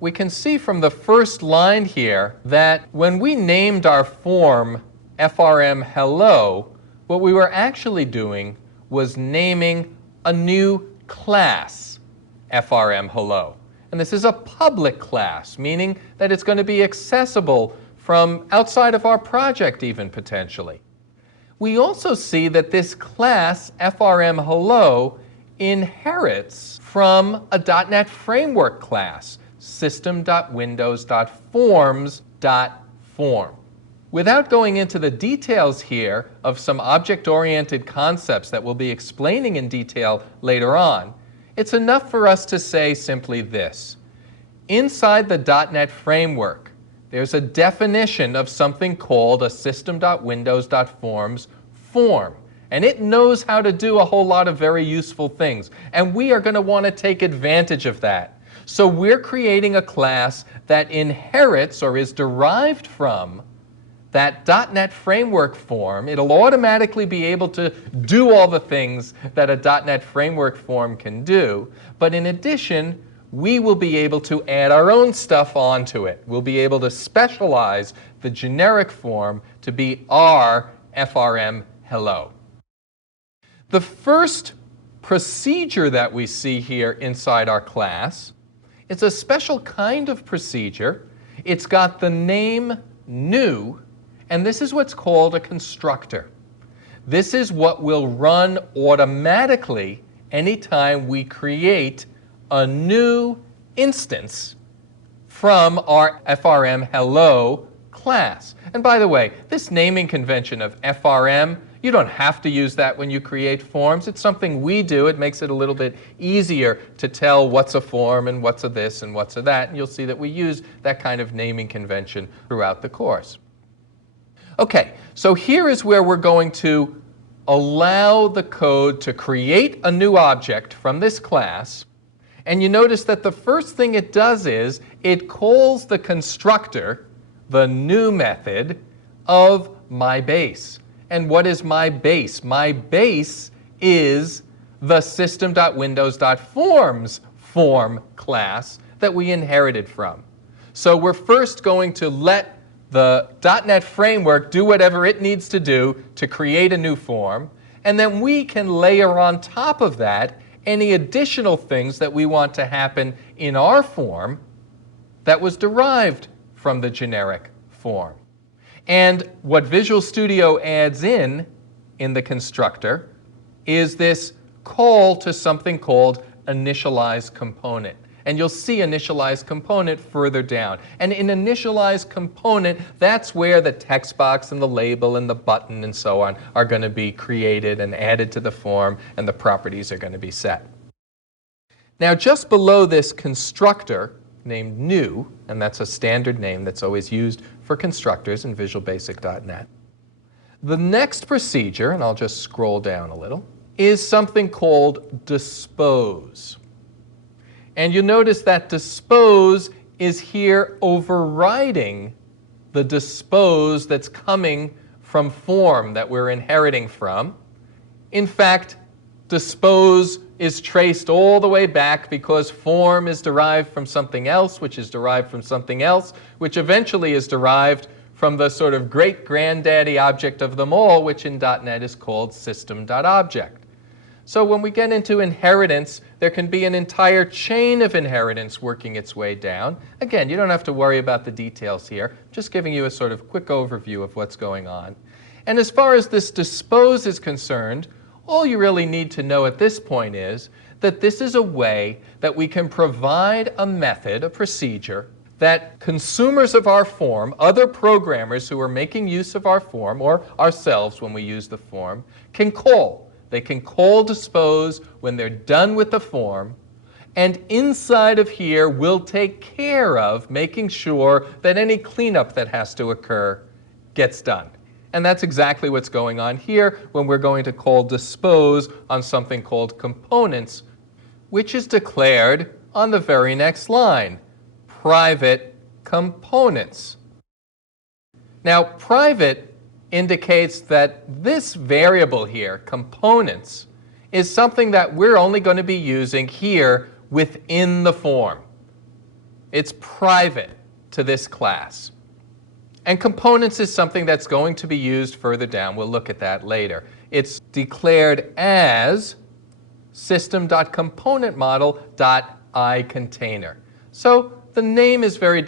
we can see from the first line here that when we named our form FRM Hello, what we were actually doing was naming a new class, FRM Hello. And this is a public class, meaning that it's going to be accessible from outside of our project even potentially. We also see that this class, FRM Hello, inherits from a .NET Framework class, system.windows.forms.form. Without going into the details here of some object-oriented concepts that we'll be explaining in detail later on, it's enough for us to say simply this. Inside the .NET Framework, there's a definition of something called a system.windows.forms form. And it knows how to do a whole lot of very useful things. And we are going to want to take advantage of that. So we're creating a class that inherits or is derived from that .NET Framework form. It'll automatically be able to do all the things that a .NET Framework form can do. But in addition, we will be able to add our own stuff onto it. We'll be able to specialize the generic form to be our FRM Hello. The first procedure that we see here inside our class is a special kind of procedure. It's got the name new, and this is what's called a constructor. This is what will run automatically anytime we create a new instance from our FRM Hello class. And by the way, this naming convention of FRM, you don't have to use that when you create forms. It's something we do. It makes it a little bit easier to tell what's a form and what's a this and what's a that. And you'll see that we use that kind of naming convention throughout the course. Okay, so here is where we're going to allow the code to create a new object from this class. And you notice that the first thing it does is it calls the constructor, the new method, of myBase. And what is myBase? MyBase is the system.windows.forms form class that we inherited from. So we're first going to let the .NET Framework do whatever it needs to do to create a new form, and then we can layer on top of that any additional things that we want to happen in our form that was derived from the generic form. And what Visual Studio adds in the constructor is this call to something called initialize component. And you'll see initialize component further down. And in initialize component, that's where the text box and the label and the button and so on are going to be created and added to the form, and the properties are going to be set. Now, just below this constructor named new, and that's a standard name that's always used for constructors in Visual Basic.NET. The next procedure, and I'll just scroll down a little, is something called Dispose. And you notice that Dispose is here overriding the Dispose that's coming from form that we're inheriting from. In fact, Dispose is traced all the way back because form is derived from something else, which is derived from something else, which eventually is derived from the sort of great-granddaddy object of them all, which in .NET is called system.object. So when we get into inheritance, there can be an entire chain of inheritance working its way down. Again, you don't have to worry about the details here. I'm just giving you a sort of quick overview of what's going on. And as far as this Dispose is concerned, all you really need to know at this point is that this is a way that we can provide a method, a procedure, that consumers of our form, other programmers who are making use of our form, or ourselves when we use the form, can call. They can call Dispose when they're done with the form, and inside of here we'll take care of making sure that any cleanup that has to occur gets done. And that's exactly what's going on here when we're going to call Dispose on something called components, which is declared on the very next line, private components. Now, private indicates that this variable here, components, is something that we're only going to be using here within the form. It's private to this class. And components is something that's going to be used further down. We'll look at that later. It's declared as system.componentModel.iContainer. So the name is very